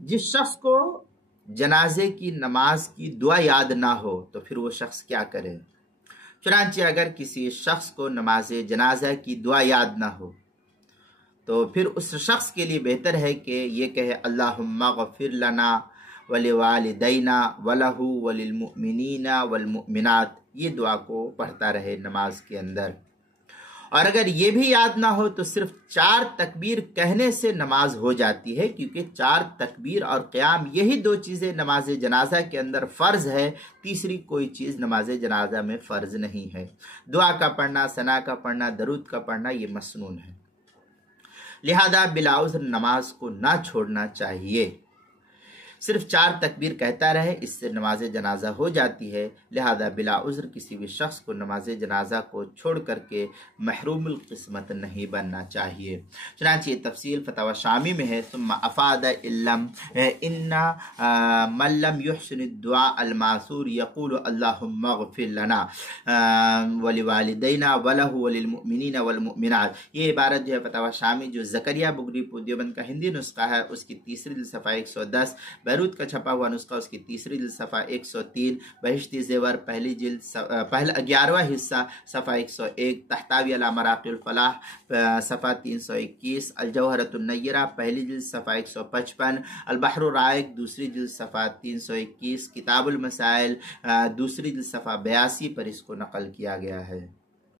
جس شخص کو جنازے کی نماز کی دعا یاد نہ ہو تو پھر وہ شخص کیا کرے؟ چنانچہ اگر کسی شخص کو نماز جنازہ کی دعا یاد نہ ہو تو پھر اس شخص کے لیے بہتر ہے کہ یہ کہے اللہم اغفر لنا ولوالدینا ولہ وللمؤمنین والمؤمنات، یہ دعا کو پڑھتا رہے نماز کے اندر۔ اور اگر یہ بھی یاد نہ ہو تو صرف 4 تکبیر کہنے سے نماز ہو جاتی ہے، کیونکہ 4 تکبیر اور قیام یہی 2 چیزیں نماز جنازہ کے اندر فرض ہے، تیسری کوئی چیز نماز جنازہ میں فرض نہیں ہے۔ دعا کا پڑھنا، ثنا کا پڑھنا، درود کا پڑھنا یہ مسنون ہے، لہذا بلا عذر نماز کو نہ چھوڑنا چاہیے۔ صرف 4 تکبیر کہتا رہے، اس سے نماز جنازہ ہو جاتی ہے، لہذا بلا عذر کسی بھی شخص کو نماز جنازہ کو چھوڑ کر کے محروم القسمت نہیں بننا چاہیے۔ چنانچہ یہ تفصیل فتاوی شامی میں ہے۔ ثم افاد علم ان من لم يحسن الدعاء الماثور يقول اللهم اغفر لنا ولوالدينا وله وللمؤمنين والمؤمنات، یہ عبارت جو ہے فتاوی شامی جو زکریا بگری دیوبند کا ہندی نسخہ ہے اس کی تیسری جلد صفحہ 110، بیروت کا چھپا ہوا نسخہ اس کی تیسری جلد صفحہ 103، بہشتی زیور پہلی جلد 11واں حصہ صفحہ 101، تحتاوی علی مراقی الفلاح صفحہ 321، الجوہرۃ النیرہ پہلی جلد صفحہ 155، البحر الرائق دوسری جلد صفحہ 321، کتاب المسائل دوسری جلد صفحہ 82 پر اس کو نقل کیا گیا ہے۔